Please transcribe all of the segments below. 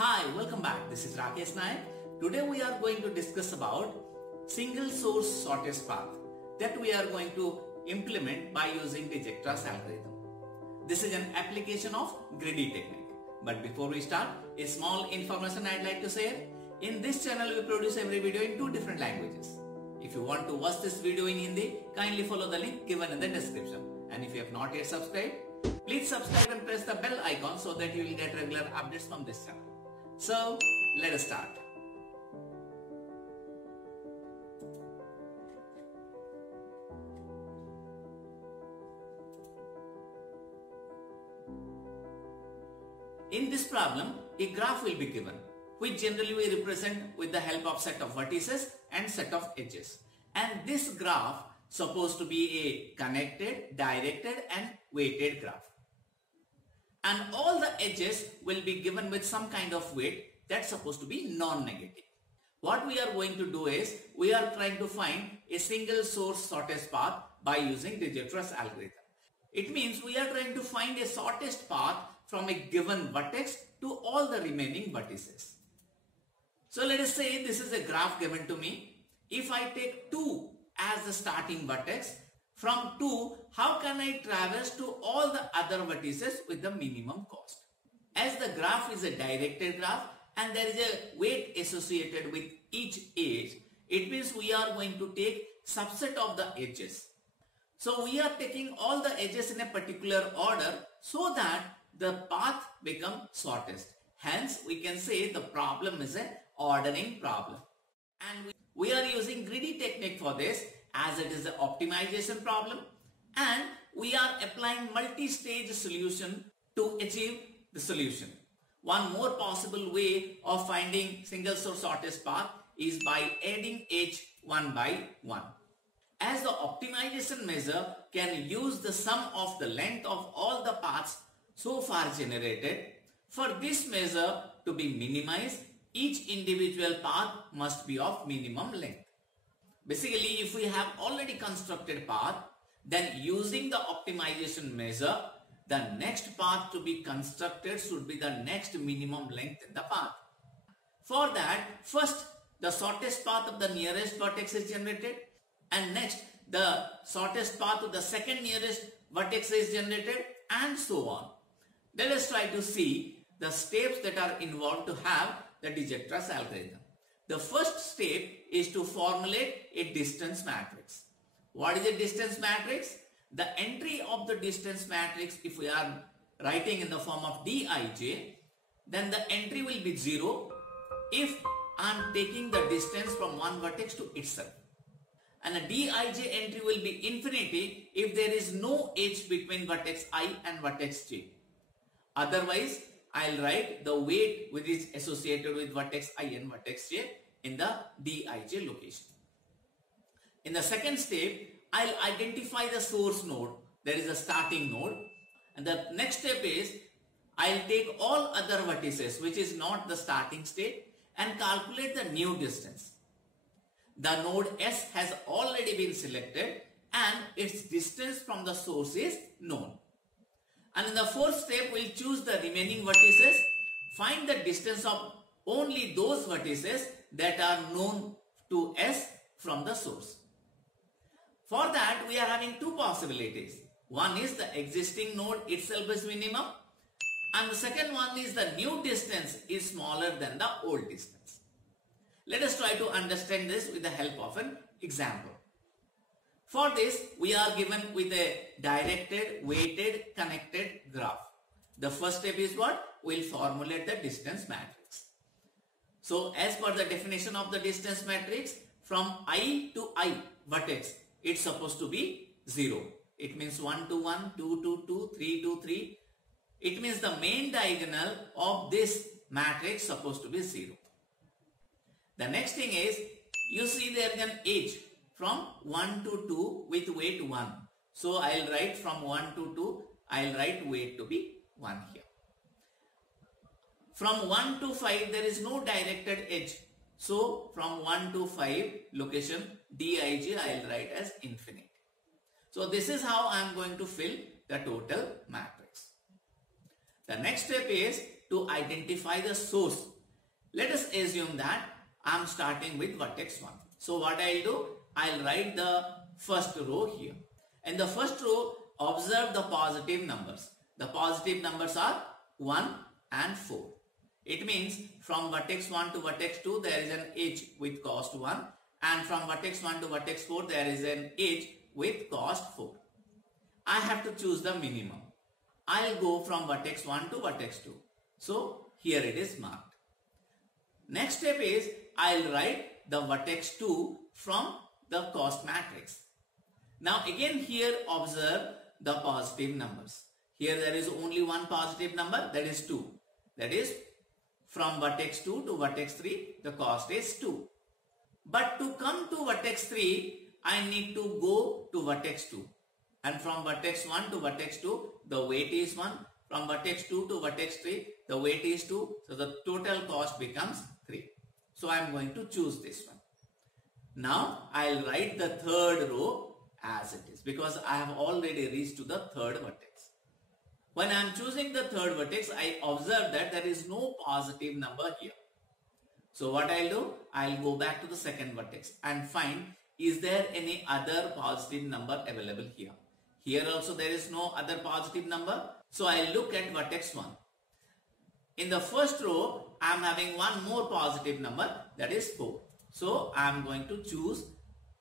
Hi, welcome back. This is Rakesh Nayak. Today we are going to discuss about single source shortest path that we are going to implement by using Dijkstra's algorithm. This is an application of greedy technique. But before we start, a small information I'd like to share. In this channel, we produce every video in 2 different languages. If you want to watch this video in Hindi, kindly follow the link given in the description. And if you have not yet subscribed, please subscribe and press the bell icon so that you will get regular updates from this channel. So, let us start. In this problem, a graph will be given, which generally we represent with the help of set of vertices and set of edges. And this graph supposed to be a connected, directed and weighted graph. And all the edges will be given with some kind of weight that's supposed to be non-negative. What we are going to do is, we are trying to find a single source shortest path by using Dijkstra's algorithm. It means we are trying to find a shortest path from a given vertex to all the remaining vertices. So let us say this is a graph given to me. If I take 2 as the starting vertex, from 2, how can I traverse to all the other vertices with the minimum cost? As the graph is a directed graph and there is a weight associated with each edge, it means we are going to take subset of the edges. So we are taking all the edges in a particular order so that the path becomes shortest. Hence, we can say the problem is an ordering problem. And we are using greedy technique for this, as it is an optimization problem, and we are applying multi-stage solution to achieve the solution. One more possible way of finding single source shortest path is by adding edge 1 by 1. As the optimization measure can use the sum of the length of all the paths so far generated, for this measure to be minimized, each individual path must be of minimum length. Basically, if we have already constructed path, then using the optimization measure, the next path to be constructed should be the next minimum length in the path. For that, first the shortest path of the nearest vertex is generated, and next the shortest path to the second nearest vertex is generated, and so on. Let us try to see the steps that are involved to have the Dijkstra's algorithm. The first step is to formulate a distance matrix. What is a distance matrix? The entry of the distance matrix, if we are writing in the form of Dij, then the entry will be 0 if I am taking the distance from one vertex to itself. And a Dij entry will be infinity if there is no edge between vertex I and vertex j. Otherwise, I'll write the weight which is associated with vertex I and vertex j in the Dij location. In the second step, I'll identify the source node, there is a starting node, and the next step is I'll take all other vertices which is not the starting state and calculate the new distance. The node S has already been selected and its distance from the source is known. And in the fourth step, we'll choose the remaining vertices, find the distance of only those vertices that are known to S from the source. For that, we are having 2 possibilities. One is the existing node itself is minimum, and the second one is the new distance is smaller than the old distance. Let us try to understand this with the help of an example. For this, we are given with a directed, weighted, connected graph. The first step is what? We'll formulate the distance matrix. So, as per the definition of the distance matrix, from I to I vertex, it's supposed to be 0. It means 1 to 1, 2 to 2, 3 to 3. It means the main diagonal of this matrix supposed to be 0. The next thing is, you see there is an edge from 1 to 2 with weight 1. So I'll write from 1 to 2, I'll write weight to be 1 here. From 1 to 5 there is no directed edge. So from 1 to 5 location Dij I'll write as infinite. So this is how I am going to fill the total matrix. The next step is to identify the source. Let us assume that I am starting with vertex 1. So what I'll do, I'll write the first row here. In the first row, observe the positive numbers. The positive numbers are 1 and 4. It means from vertex 1 to vertex 2 there is an edge with cost 1, and from vertex 1 to vertex 4 there is an edge with cost 4. I have to choose the minimum. I'll go from vertex 1 to vertex 2. So here it is marked. Next step is I'll write the vertex 2 from the cost matrix. Now again here observe the positive numbers. Here there is only one positive number, that is 2. That is from vertex 2 to vertex 3 the cost is 2. But to come to vertex 3 I need to go to vertex 2. And from vertex 1 to vertex 2 the weight is 1. From vertex 2 to vertex 3 the weight is 2. So the total cost becomes 3. So I am going to choose this one. Now I'll write the third row as it is because I have already reached to the third vertex. When I am choosing the third vertex, I observe that there is no positive number here. So what I'll do, I'll go back to the second vertex and find is there any other positive number available here. Here also there is no other positive number. So I'll look at vertex 1. In the first row, I am having one more positive number, that is 4. So I am going to choose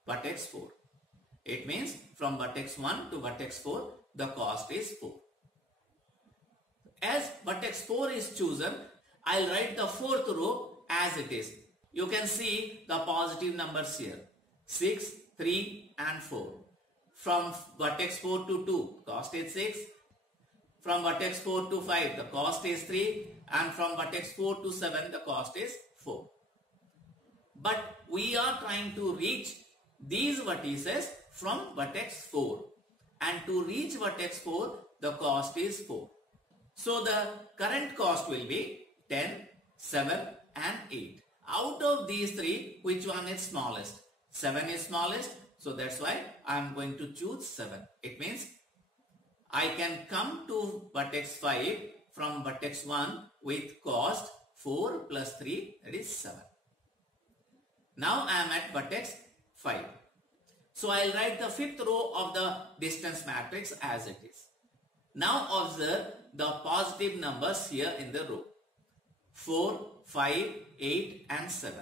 vertex 4. It means from vertex 1 to vertex 4, the cost is 4. As vertex 4 is chosen, I'll write the fourth row as it is. You can see the positive numbers here. 6, 3 and 4. From vertex 4 to 2, cost is 6. From vertex 4 to 5, the cost is 3. And from vertex 4 to 7, the cost is 4. But we are trying to reach these vertices from vertex 4. And to reach vertex 4, the cost is 4. So the current cost will be 10, 7 and 8. Out of these three, which one is smallest? 7 is smallest. So that's why I am going to choose 7. It means I can come to vertex 5 from vertex 1 with cost 4 plus 3, that is 7. Now I am at vertex 5. So I'll write the fifth row of the distance matrix as it is. Now observe the positive numbers here in the row. 4, 5, 8 and 7.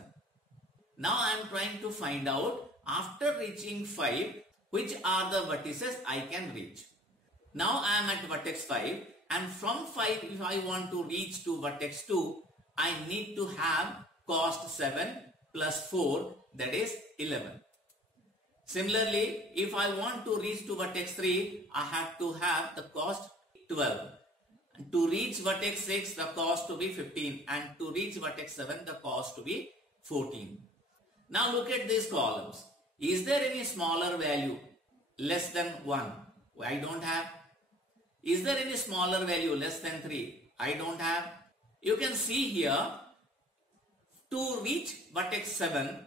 Now I am trying to find out after reaching 5 which are the vertices I can reach. Now I am at vertex 5 and from 5 if I want to reach to vertex 2 I need to have cost 7 plus 4, that is 11. Similarly, if I want to reach to vertex 3, I have to have the cost 12. And to reach vertex 6, the cost to be 15. And to reach vertex 7, the cost to be 14. Now look at these columns. Is there any smaller value less than 1? I don't have. Is there any smaller value less than 3? I don't have. You can see here, to reach vertex 7,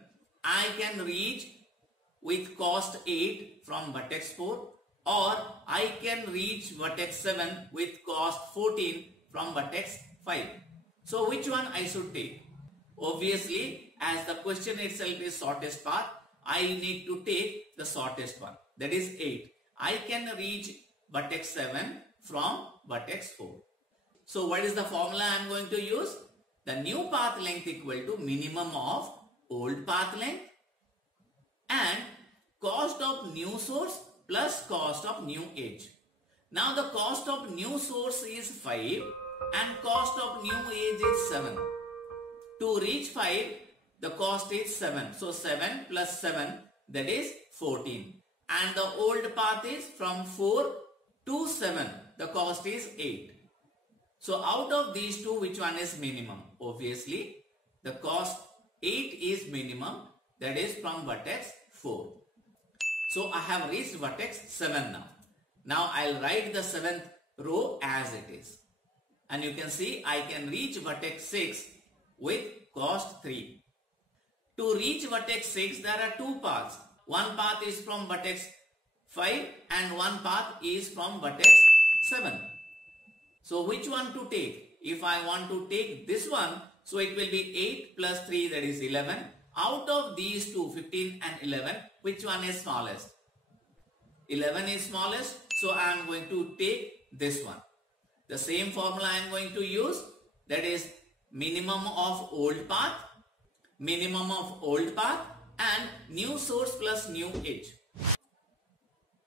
I can reach with cost 8 from vertex 4, or I can reach vertex 7 with cost 14 from vertex 5. So which one I should take? Obviously, as the question itself is shortest path, I need to take the shortest one, that is 8. I can reach vertex 7 from vertex 4. So what is the formula I am going to use? The new path length equal to minimum of old path length and cost of new source plus cost of new edge. Now the cost of new source is 5 and cost of new edge is 7. To reach 5, the cost is 7. So 7 plus 7, that is 14. And the old path is from 4 to 7. The cost is 8. So out of these two, which one is minimum? Obviously, the cost 8 is minimum. That is from vertex 4. So I have reached vertex 7 now. Now I'll write the 7th row as it is. And you can see I can reach vertex 6 with cost 3. To reach vertex 6, there are two paths. One path is from vertex 5 and one path is from vertex 7. So which one to take? if I want to take this one, so it will be 8 plus 3, that is 11. Out of these two, 15 and 11, which one is smallest? 11 is smallest, so I am going to take this one. The same formula I am going to use, that is minimum of old path and new source plus new edge.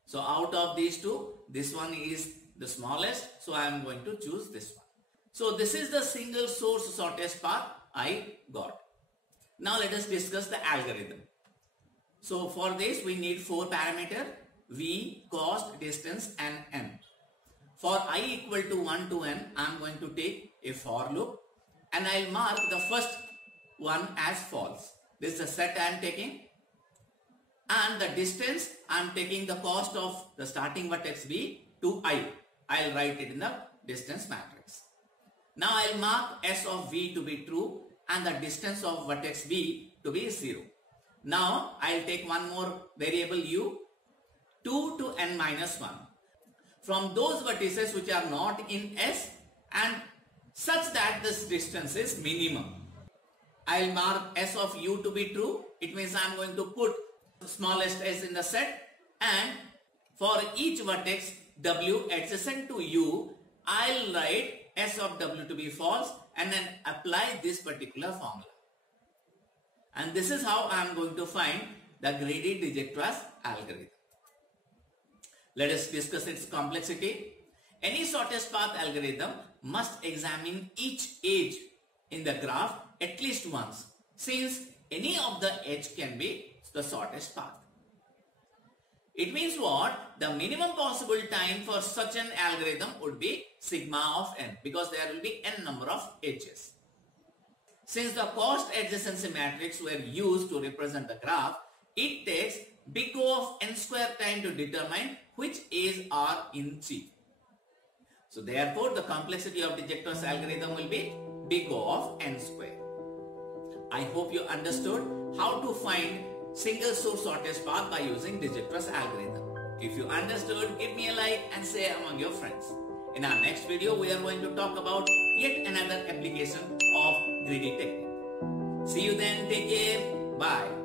So out of these two, this one is the smallest, so I am going to choose this one. So this is the single source shortest path I got. Now let us discuss the algorithm. So for this we need 4 parameters: v, cost, distance and n. For I equal to 1 to n, I am going to take a for loop and I will mark the first one as false. This is the set I am taking, and the distance I am taking the cost of the starting vertex v to I. I will write it in the distance matrix. Now I will mark s of v to be true and the distance of vertex v to be 0. Now I will take one more variable u, 2 to n minus 1. From those vertices which are not in S and such that this distance is minimum, I will mark s of u to be true. It means I am going to put the smallest s in the set, and for each vertex w adjacent to u, I will write s of w to be false and then apply this particular formula. And this is how I am going to find the greedy Dijkstra's algorithm. Let us discuss its complexity. Any shortest path algorithm must examine each edge in the graph at least once, since any of the edge can be the shortest path. It means what? The minimum possible time for such an algorithm would be sigma of n, because there will be n number of edges. Since the cost adjacency matrix were used to represent the graph, it takes big O of n square time to determine which edges are in C. So therefore the complexity of Dijkstra's algorithm will be big O of n square. I hope you understood how to find single source shortest path by using Dijkstra's algorithm. If you understood, give me a like and share among your friends. In our next video, we are going to talk about yet another application of greedy technique. See you then. Take care. Bye.